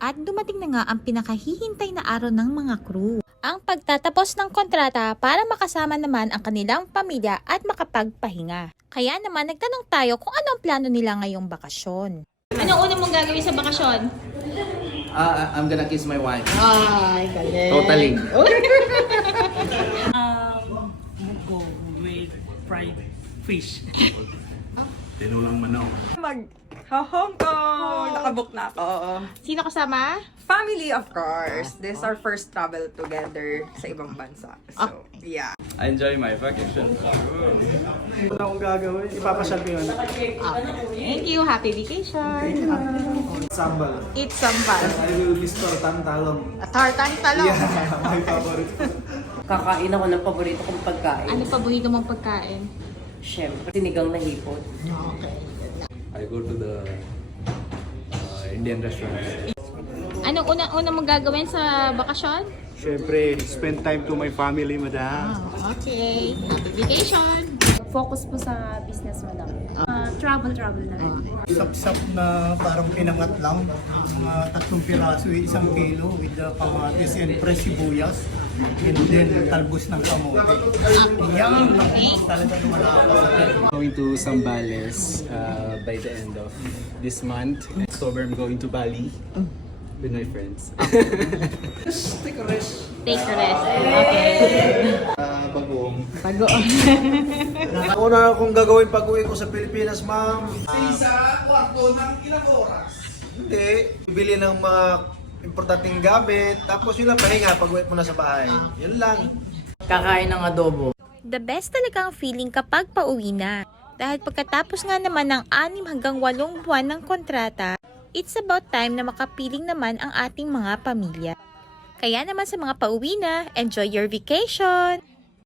At dumating na nga ang pinakahihintay na araw ng mga crew. Ang pagtatapos ng kontrata para makasama naman ang kanilang pamilya at makapagpahinga. Kaya naman nagtanong tayo kung ano ang plano nila ngayong bakasyon. Anong una mong gagawin sa bakasyon? Ah, I'm gonna kiss my wife. Ay, galing. Totally. Um, go with fried fish. Tinulang manok. Mag Hong Kong! Nakabook na ako. Sino kasama? Family, of course. This is our first travel together sa ibang bansa. So, yeah. I enjoy my vacation. Wala akong gagawin. Ipapasal ko yun. Thank you. Happy vacation. Sambal. Eat sambal. I will miss tortang talong. Tartang talong. Yeah, my favorite. Kakain ako ng paborito kong pagkain. Ano paborito mong pagkain? Siyempre, sinigang na hipon. I go to the uh, Indian restaurants. Anong una-una mong gagawin sa bakasyon? Siyempre, spend time to my family, madam. Okay. Happy vacation. focus po sa business lang. Ah, travel, travel na rin. Sap-sap na parang pinangat lang. Mga tatlong piraso, isang kilo with the kamatis and fresh sibuyas. And then talbos ng kamote. Yan talaga wala ako going to Zambales uh, by the end of this month. October, I'm going to Bali with my friends. Take a rest. Okay. Uh, bagoong. Bagoong. Una kong gagawin pag uwi ko sa Pilipinas, ma'am. Sa kwarto ng ilang oras? Hindi. Bili ng mga importanteng gamit. Tapos yun lang, pahinga pag uwi mo na sa bahay. Yun lang. Kakain ng adobo. The best talaga ang feeling kapag pauwi na. Dahil pagkatapos nga naman ng 6 hanggang 8 buwan ng kontrata, it's about time na makapiling naman ang ating mga pamilya. Kaya naman sa mga pauwi na, enjoy your vacation!